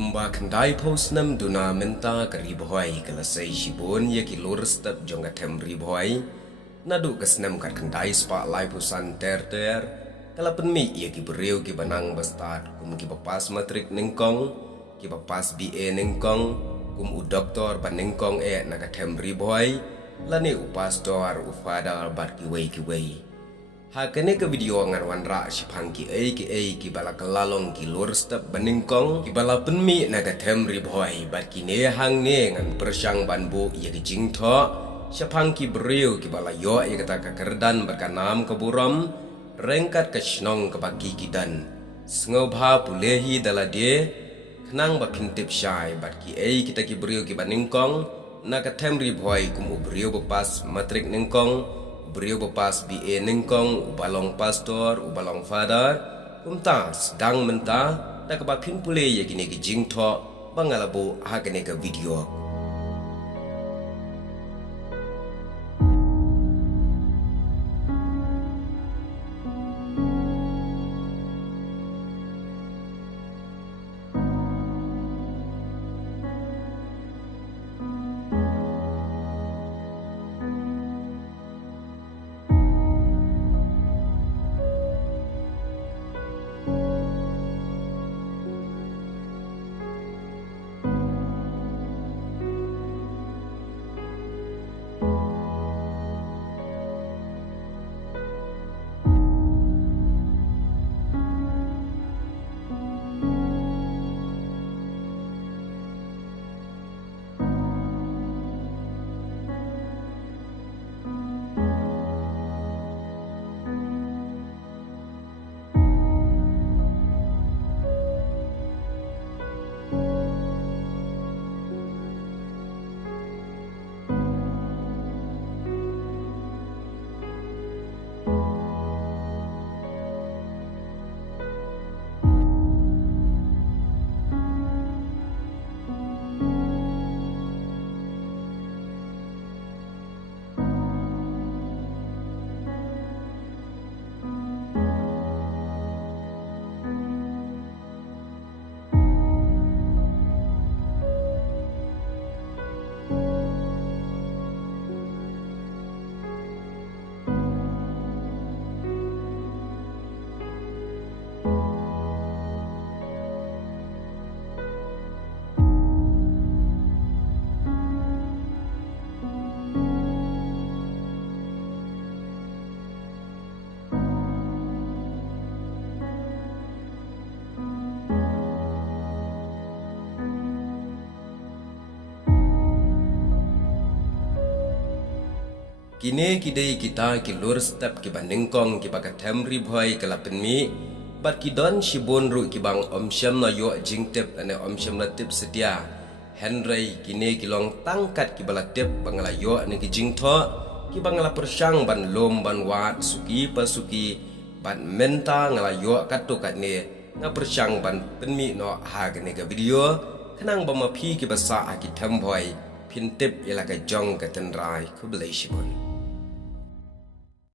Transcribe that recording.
Kumba kendai pos nam duna menta ke Ri Bhoi kelasai shibun ya ki Lurstep jonga Them Ri Bhoi nadu kesnam kat kendai spa lai pusan ter kala penmi ya ki beriu ki banang bastad kum ki papas matrik Nyngkong ki papas BA Nyngkong kum u doktor ban Nyngkong na ka Them Ri Bhoi lani u pastor u fadal bat ki wei Hakane ke video ngan wan ra sipang ki bala kelalong ki Lurstep ban Nyngkong ki bala penmi na ka Them Ri Bhoi bat ki ne hang ne ngan persyang ban bu ya ki jing tho sipang ki beriu ki bala yo ya kata ka kerdan berkanam ke buram rengkat ke shnong ke bagi ki dan sngobha pulehi dala de khnang ba phintip syai bat ki kita ki beriu ki ban Nyngkong na ka Them Ri Bhoi kum u beriu bepas matrik Nyngkong beriu bepas BA Nyngkong ubalong pastor ubalong father kumta sedang mentah tak kebapin pule ya kini ke jing tho bangalabu hakane ke video Kini kidai kita ki Lurstep ki ban Nyngkong ki baka Them Ri Bhoi kala penmi bat ki don shibun ru ki bang om syam na yo jing tep ane om syam na tip setia Henry kini ki long tangkat ki bala tep bangala yo ane ki jing tho ki bangala persyang ban lom ban wat suki pasuki ban menta ngala yo katu kat ne nga persyang ban penmi no ha gane ga video khnang ba ma phi ki basa ki Them Bhoi phin tip ila ka jong ka ten rai khu blai shibun